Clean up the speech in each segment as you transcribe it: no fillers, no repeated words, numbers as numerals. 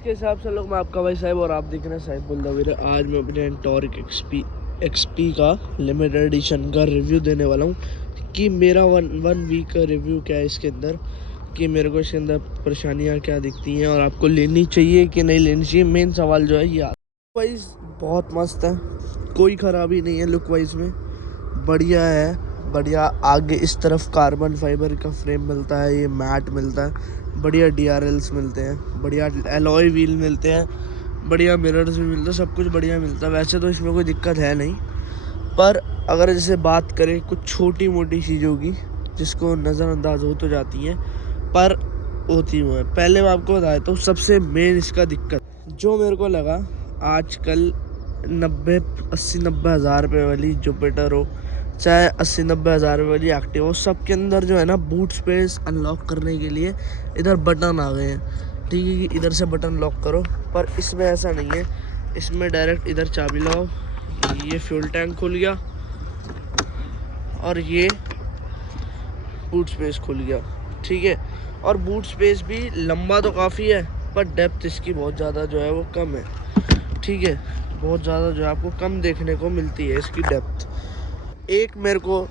Guys के हिसाब से लोग, मैं आपका भाई साहिब और आप देख रहे हैं साहिब बुल्दावीर। आज मैं अपने एंटॉर्क एक्सपी का लिमिटेड एडिशन का रिव्यू देने वाला हूँ कि मेरा वन वीक का रिव्यू क्या है इसके अंदर, कि मेरे को इसके अंदर परेशानियाँ क्या दिखती हैं और आपको लेनी चाहिए कि नहीं लेनी चाहिए। मेन सवाल जो है ये वाइज बहुत मस्त है, कोई ख़राबी नहीं है। लुक वाइज में बढ़िया है, बढ़िया। आगे इस तरफ कार्बन फाइबर का फ्रेम मिलता है, ये मैट मिलता है, बढ़िया DRLs मिलते हैं, बढ़िया एलॉय व्हील मिलते हैं, बढ़िया मिरर्स भी मिलते हैं, सब कुछ बढ़िया मिलता है। वैसे तो इसमें कोई दिक्कत है नहीं, पर अगर जैसे बात करें कुछ छोटी मोटी चीज़ों की जिसको नज़रअंदाज हो तो जाती हैं, पर होती वो है। पहले मैं आपको बता देता हूँ सबसे मेन इसका दिक्कत जो मेरे को लगा, आजकल 80-90 हज़ार रुपये वाली जुपिटर हो, चाहे 80-90 हज़ार रुपये वाली एक्टिव हो, सबके अंदर जो है ना बूट स्पेस अनलॉक करने के लिए इधर बटन आ गए हैं। ठीक है कि इधर से बटन लॉक करो, पर इसमें ऐसा नहीं है। इसमें डायरेक्ट इधर चाबी लगाओ, ये फ्यूल टैंक खुल गया और ये बूट स्पेस खुल गया। ठीक है, और बूट स्पेस भी लंबा तो काफ़ी है, पर डेप्थ इसकी बहुत ज़्यादा जो है वो कम है। ठीक है, बहुत ज़्यादा जो है आपको कम देखने को मिलती है इसकी डेप्थ। एक मेरे को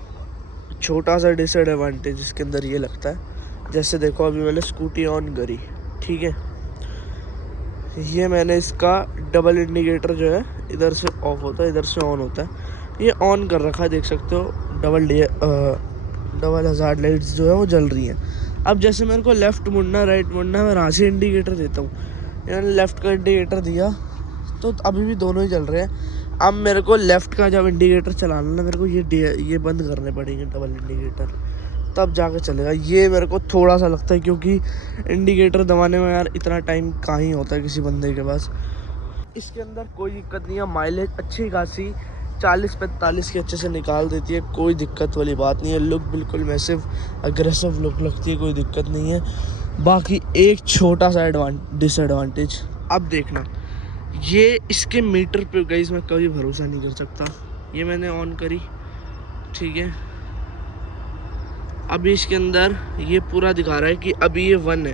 छोटा सा डिसएडवांटेज इसके अंदर ये लगता है, जैसे देखो अभी मैंने स्कूटी ऑन करी, ठीक है, ये मैंने इसका डबल इंडिकेटर जो है इधर से ऑफ होता है, इधर से ऑन होता है, ये ऑन कर रखा है, देख सकते हो। डबल हज़ार लाइट्स जो है वो जल रही हैं। अब जैसे मेरे को लेफ़्ट मुड़ना राइट मुड़ना, मैं यहाँ से इंडिकेटर देता हूँ, मैंने लेफ़्ट का इंडिकेटर दिया तो अभी भी दोनों ही जल रहे हैं। अब मेरे को लेफ़्ट का जब इंडिकेटर चलाना ना, मेरे को ये बंद करने पड़ेंगे डबल इंडिकेटर, तब जाके चलेगा। ये मेरे को थोड़ा सा लगता है, क्योंकि इंडिकेटर दबाने में यार इतना टाइम कहाँ ही होता है किसी बंदे के पास। इसके अंदर कोई दिक्कत नहीं है, माइलेज अच्छी खासी 40-45 के अच्छे से निकाल देती है, कोई दिक्कत वाली बात नहीं है। लुक बिल्कुल मैसिव अग्रेसिव लुक लगती है, कोई दिक्कत नहीं है। बाकी एक छोटा सा डिसएडवांटेज, अब देखना, ये इसके मीटर पे गाइस मैं कभी भरोसा नहीं कर सकता। ये मैंने ऑन करी, ठीक है, अभी इसके अंदर ये पूरा दिखा रहा है कि अभी ये 1 है,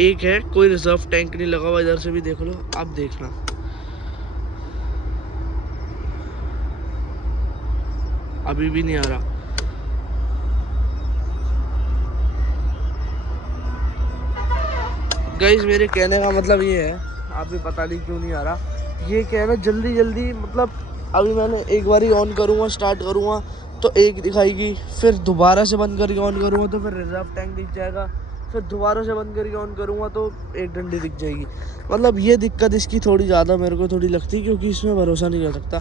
1 है, कोई रिजर्व टैंक नहीं लगा हुआ। इधर से भी देख लो, अब देखना, अभी भी नहीं आ रहा। गाइस मेरे कहने का मतलब ये है, आप भी पता नहीं क्यों नहीं आ रहा। ये क्या है ना, जल्दी जल्दी, मतलब अभी मैंने एक बार ही ऑन करूँगा, स्टार्ट करूँगा तो 1 दिखाएगी, फिर दोबारा से बंद करके ऑन करूँगा तो फिर रिजर्व टैंक दिख जाएगा, फिर दोबारा से बंद करके ऑन करूँगा तो 1 डंडी दिख जाएगी। मतलब ये दिक्कत इसकी थोड़ी ज़्यादा मेरे को थोड़ी लगती है, क्योंकि इसमें भरोसा नहीं कर सकता।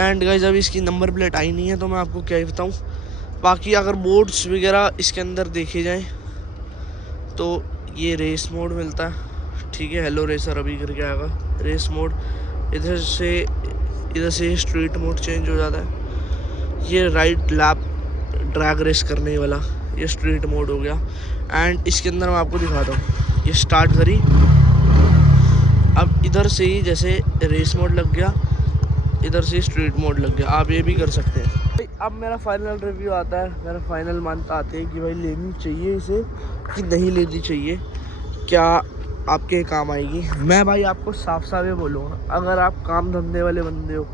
एंड गाइस अभी इसकी नंबर प्लेट आई नहीं है, तो मैं आपको क्या ही बताऊँ। बाकी अगर मोड्स वगैरह इसके अंदर देखे जाएँ तो ये रेस मोड मिलता है, ठीक है, हेलो रेसर अभी करके आएगा, रेस मोड। इधर से स्ट्रीट मोड चेंज हो जाता है। ये राइड लैप ड्रैग रेस करने वाला ये स्ट्रीट मोड हो गया। एंड इसके अंदर मैं आपको दिखाता हूँ, ये स्टार्ट करी, अब इधर से ही जैसे रेस मोड लग गया, इधर से स्ट्रीट मोड लग गया। आप ये भी कर सकते हैं। अब मेरा फाइनल रिव्यू आता है, मेरा फाइनल मानता आते हैं कि भाई लेनी चाहिए इसे कि नहीं लेनी चाहिए, क्या आपके काम आएगी। मैं भाई आपको साफ साफ ये बोलूँगा, अगर आप काम धंधे वाले बंदे हो,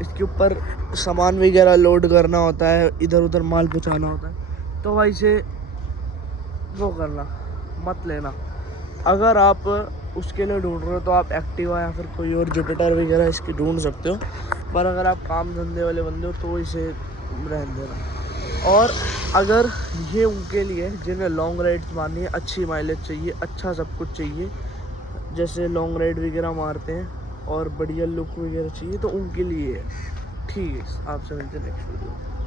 इसके ऊपर सामान वगैरह लोड करना होता है, इधर उधर माल पहुँचाना होता है, तो भाई से वो करना मत लेना। अगर आप उसके लिए ढूंढ रहे हो तो आप एक्टिवा या फिर कोई और जुपिटर वगैरह इसकी ढूंढ सकते हो, पर अगर आप काम धंधे वाले बंदे हो तो इसे रहने देना। और अगर ये उनके लिए जिन्हें लॉन्ग राइड्स मारनी है, अच्छी माइलेज चाहिए, अच्छा सब कुछ चाहिए, जैसे लॉन्ग राइड वगैरह मारते हैं और बढ़िया लुक वगैरह चाहिए, तो उनके लिए है। ठीक है, आपसे मिलते हैं नेक्स्ट वीडियो।